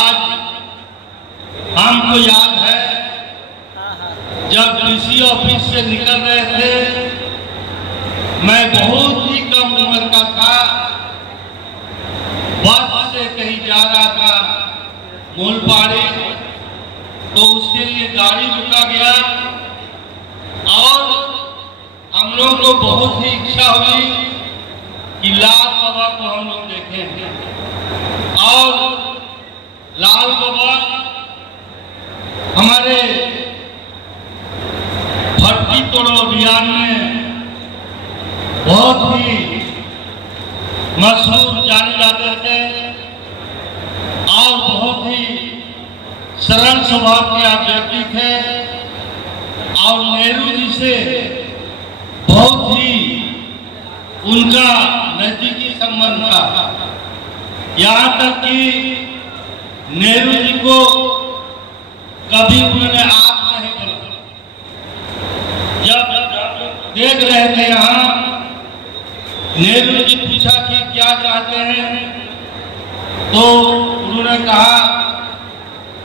आज हमको याद है जब डीसी ऑफिस से निकल रहे थे, मैं बहुत ही कम उम्र का था, बस से कहीं जा रहा था मूलपाड़ी, तो उसके लिए गाड़ी रुका गया और हम लोग को बहुत ही इच्छा हुई कि लाल बाबा को हम लोग देखें। और लाल बाबा हमारे भर्ती तोड़ो अभियान में बहुत ही मशहूर जाने जाते थे और बहुत ही सरल स्वभाव के आप व्यक्ति थे और नेहरू जी से बहुत ही उनका नजदीकी संबंध था। यहाँ तक कि नेहरू जी को कभी उन्होंने आप नहीं बोला। जब देख रहे थे यहाँ, नेहरू जी पूछा कि क्या चाहते हैं, तो उन्होंने कहा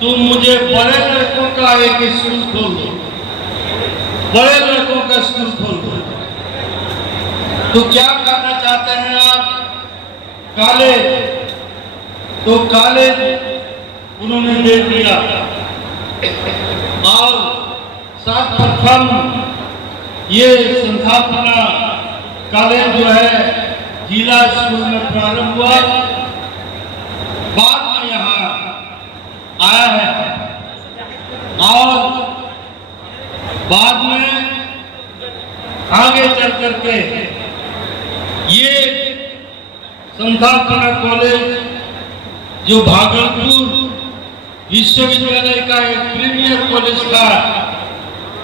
तुम मुझे बड़े लड़कों का एक स्कूल खोल दो, बड़े लड़कों का स्कूल खोल दो। तो क्या करना चाहते हैं आप? कॉलेज। तो कॉलेज उन्होंने दे दिया और सर्वप्रथम ये संस्थापना कॉलेज जो है जिला स्कूल में प्रारंभ हुआ, बाद में यहाँ आया है और बाद में आगे चल करके ये संस्थापना कॉलेज जो भागलपुर विश्वविद्यालय का एक प्रीमियर कॉलेज था,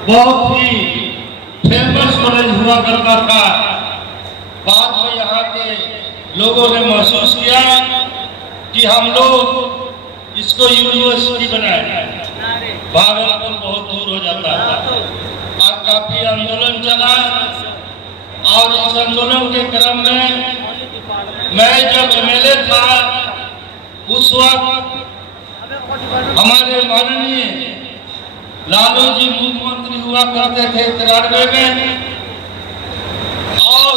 बहुत ही फेमस कॉलेज हुआ करता था। बाद में यहाँ के लोगों ने महसूस किया कि हम लोग इसको यूनिवर्सिटी बनाए, भागलपुर बहुत दूर हो जाता था और काफी आंदोलन चला। और इस आंदोलन के क्रम में मैं जब एमएलए था, उस वक्त हमारे माननीय लालू जी मुख्यमंत्री हुआ करते थे 93 में, और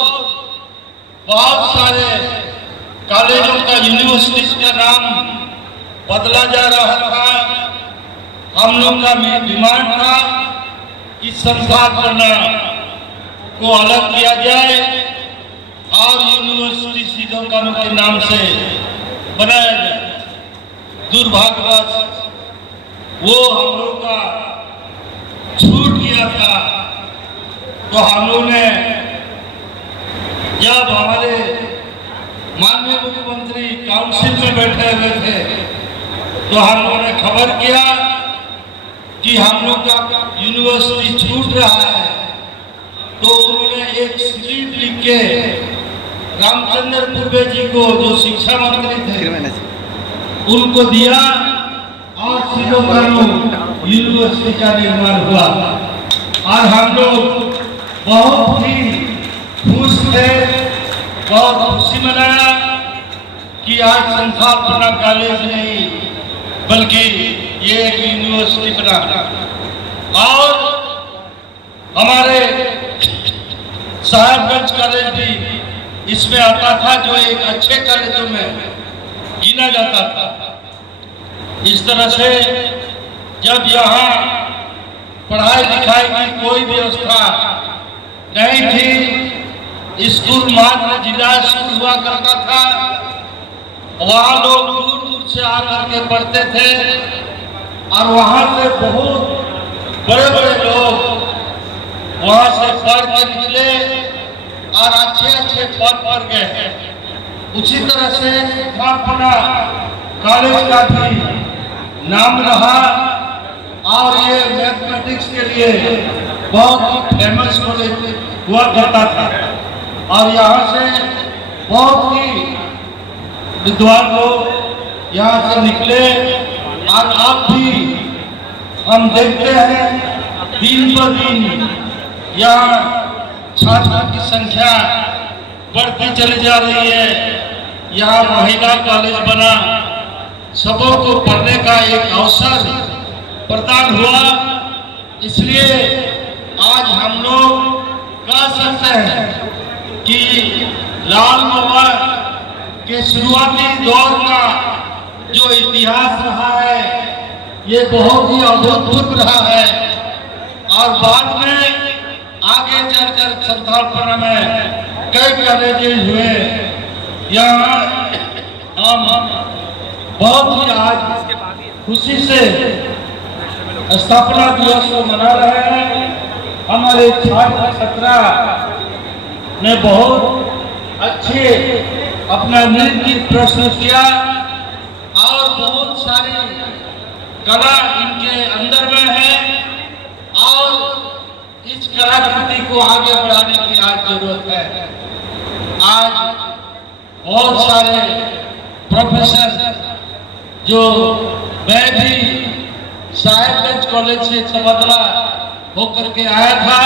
बहुत सारे कॉलेजों का, यूनिवर्सिटीज का नाम बदला जा रहा था। हम लोग का डिमांड था कि संस्थापना को अलग किया जाए और यूनिवर्सिटी सीधों कानून के नाम से बनाया जाए। दुर्भाग्यवश वो हम लोग का छूट गया था। तो हम लोग ने, जब हमारे माननीय मुख्यमंत्री काउंसिल में बैठे हुए थे, तो हम लोगों ने खबर किया कि हम लोग का यूनिवर्सिटी छूट रहा है। तो उन्होंने एक स्क्रिप्ट लिख के रामचंद्र पूर्वे जी को, जो शिक्षा मंत्री थे, उनको दिया और सीधो कानून यूनिवर्सिटी का निर्माण हुआ। और हम लोग बहुत ही खुश थे, बहुत खुशी मनाया कि आज संस्थापना कॉलेज नहीं बल्कि ये एक यूनिवर्सिटी बना। और हमारे साहेबगंज कॉलेज भी इसमें आता था, जो एक अच्छे कॉलेजों में गिना जाता था। इस तरह से जब यहाँ पढ़ाई लिखाई की कोई व्यवस्था नहीं थी, स्कूल मात्र जिला स्कूल हुआ करता था, वहाँ लोग दूर दूर से आकर के पढ़ते थे और वहाँ से बहुत बड़े बड़े लोग वहाँ से पढ़ के निकले और अच्छे अच्छे पद पर गए। उसी तरह से स्थापना कॉलेज का भी नाम रहा और ये मैथमेटिक्स के लिए बहुत ही फेमस कॉलेज हुआ करता था। और यहाँ से बहुत ही विद्वान लोग यहाँ से निकले और अब भी हम देखते हैं दिन ब दिन यहाँ छात्रों की संख्या बढ़ती चली जा रही है। यहाँ महिला कॉलेज बना, सबों को पढ़ने का एक अवसर प्रदान हुआ। इसलिए आज हम लोग कह सकते हैं कि लाल बाबा के शुरुआती दौर का जो इतिहास रहा है ये बहुत ही अभूतपूर्व रहा है और बाद में आगे चलकर संस्थापना में कई कॉलेजेस हुए। यहाँ हम बहुत ही आज खुशी से स्थापना दिवस को मना रहे हैं। हमारे छात्र छात्रा ने बहुत अच्छे अपना नृत्य प्रस्तुत किया और बहुत सारी कला इनके अंदर में है और इस कलाकृति को आगे बढ़ाने की आज जरूरत है। आज बहुत सारे प्रोफेसर जो मैं भी साहेबगंज कॉलेज से तबादला होकर के आया था,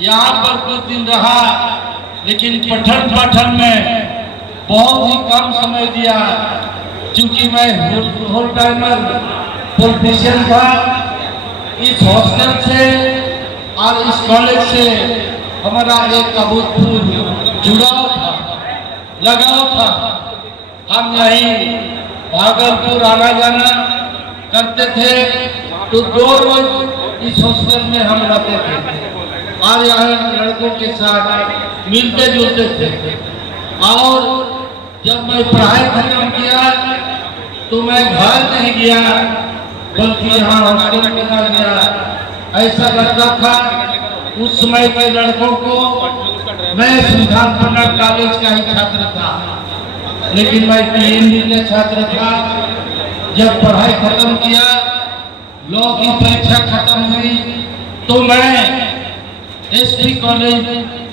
यहाँ पर कुछ दिन रहा लेकिन पठन पाठन में बहुत ही कम समय दिया क्योंकि मैं होल टाइमर पॉलिटिशियन था। इस हॉस्टल से और इस कॉलेज से हमारा एक अभूतपूर्व जुड़ाव था, लगाव था। हम यहीं भागलपुर आना जाना करते थे तो 2 रोज इस हॉस्टल में हम रहते थे और यहाँ लड़कों के साथ मिलते जुलते थे। और जब मैं पढ़ाई खत्म किया तो मैं घर नहीं गया बल्कि यहाँ हॉस्टल में गया। ऐसा लगता था उस समय के लड़कों को मैं सिद्धार्थनगर कॉलेज का ही छात्र था, लेकिन मैं PND का छात्र था। जब पढ़ाई खत्म किया, लॉ की परीक्षा खत्म हुई तो मैं SP कॉलेज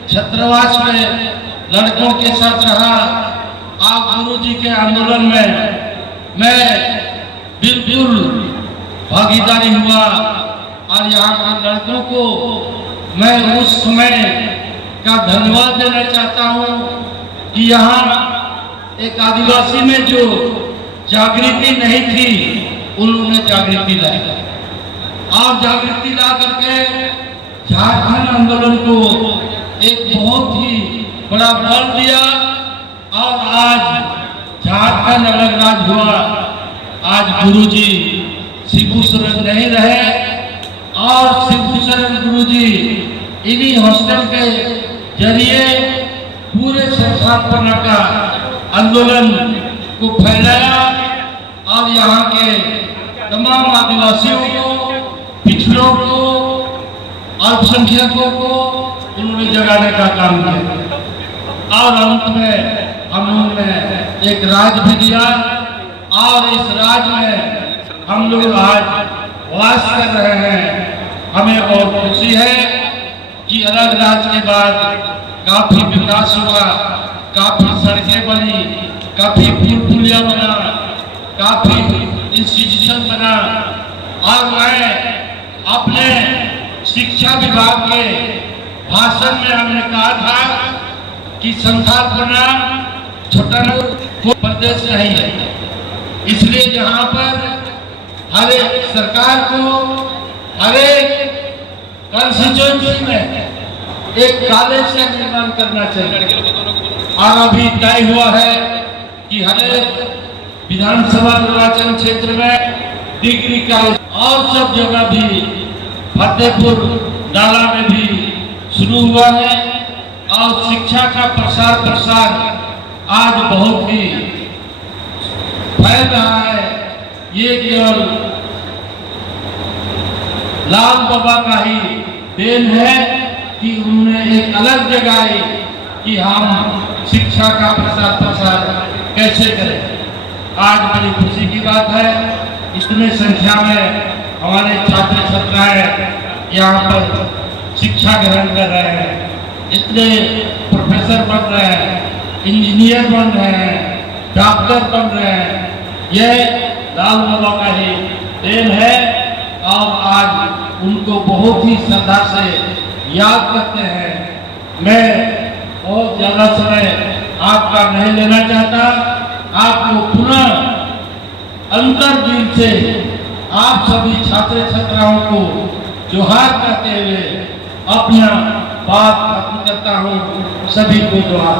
छात्रावास में लड़कों के साथ रहा। आप गुरुजी के आंदोलन में मैं बिल्कुल भागीदारी हुआ और यहाँ के लड़कों को मैं उस समय का धन्यवाद देना चाहता हूँ कि यहाँ एक आदिवासी में जो जागृति नहीं थी उन्होंने जागृति लाई और जागृति ला करके झारखंड आंदोलन को एक बहुत ही बड़ा बल दिया और आज झारखंड अलग राज्य हुआ। आज गुरुजी शिबू सोरेन नहीं रहे और शिबू सोरेन गुरुजी इन्हीं हॉस्टल के जरिए पूरे संस्थापना का आंदोलन को फैलाया और यहाँ के तमाम आदिवासियों को, पिछड़ों को, अल्पसंख्यकों को उन्होंने जगाने का काम किया और अंत में हम लोगों ने एक राज भी दिया और इस राज में हम लोग आज वास कर रहे हैं। हमें बहुत खुशी है कि अलग राज के बाद काफी विकास हुआ, काफी सड़कें बनी, काफी पुल पुलिया बना, काफी इंस्टीट्यूशन बना और मैं अपने शिक्षा विभाग के भाषण में हमने कहा था कि संस्थापना छोटानागपुर प्रदेश नहीं है, इसलिए जहाँ पर हर एक सरकार को हर एक कॉन्स्टिट्यूएंसी में एक कॉलेज का निर्माण करना चाहिए। और अभी तय हुआ है कि हर एक विधानसभा निर्वाचन क्षेत्र में डिग्री कॉलेज और सब जगह भी फतेहपुर डाला में भी शुरू हुआ है और शिक्षा का प्रसार आज बहुत ही फैल रहा है। ये केवल लाल बाबा का ही देन है कि उन्होंने एक अलग जगह कि हम शिक्षा का प्रसार कैसे करें। आज बड़ी खुशी की बात है, इतने संख्या में हमारे छात्र छात्राएं यहाँ पर शिक्षा ग्रहण कर रहे हैं, इतने प्रोफेसर बन रहे हैं, इंजीनियर बन रहे हैं, डॉक्टर बन रहे हैं। यह लाल बाबा का ही देन है और आज उनको बहुत ही श्रद्धा से याद करते हैं। मैं बहुत ज्यादा समय आपका नहीं लेना चाहता, आपको पुनः अंतर दिल से आप सभी छात्र छात्राओं को जोहार कहते हुए अपना बात खत्म करता हूँ। सभी को दुआ।